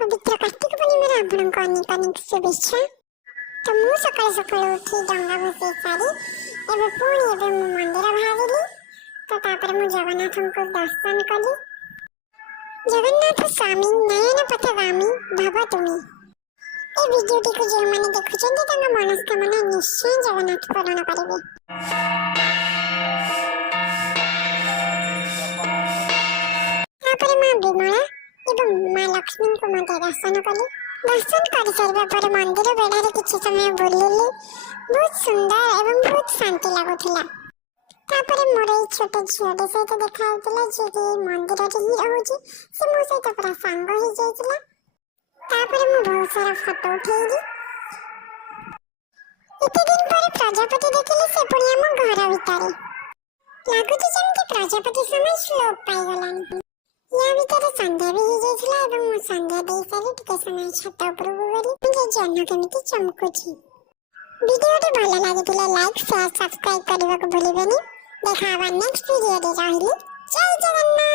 पवित्र कार्तिक पूर्णिमार आपणक अनेक अनेक शुभेच्छा। तो मु सकाळ सकाळ उठी डंगा बसई सारी एबे पुणी एबे मु मंदिर बाहरिली। तो तापर मु जगन्नाथଙ୍କୁ दर्शन कली। जगन्नाथ स्वामी नयन पथगामी भव तुमी। ए वीडियोटी को जो माने देखुछन्ते तांका मनस्कामना निश्चय जगन्नाथ पूर्ण करिवे। तापर मां विमला एवं मां लक्ष्मी को मते दर्शन कली। दर्शन कर सारा पर मंदिर बेड़ारे किछि समय बुलिली। बहुत सुंदर एवं बहुत शांति लागुथिला। तापर मोर ए छोट झियोटे सहित देखा होतला जे कि मंदिर रे ही रहउची। से मो सहित पूरा संग ही जाइतला। तापर मु बहुत सारा फोटो उठेइली। एते दिन पर प्रजापति देखिले से पुणी हम घर भितरे लागुची जेमति प्रजापति समय श्लोक पाई गलानी। या भीतर संध्या भी हो जाइतला एवं मु संध्या देई सारी टिके समय छत ऊपर गली जे जन्न केमिति चमकुची। वीडियोटी भल लागिथिले लाइक शेयर सब्सक्राइब करबाक भूलिबेनी। देखा नेक्स्ट वीडियो रे। जय जगन्नाथ।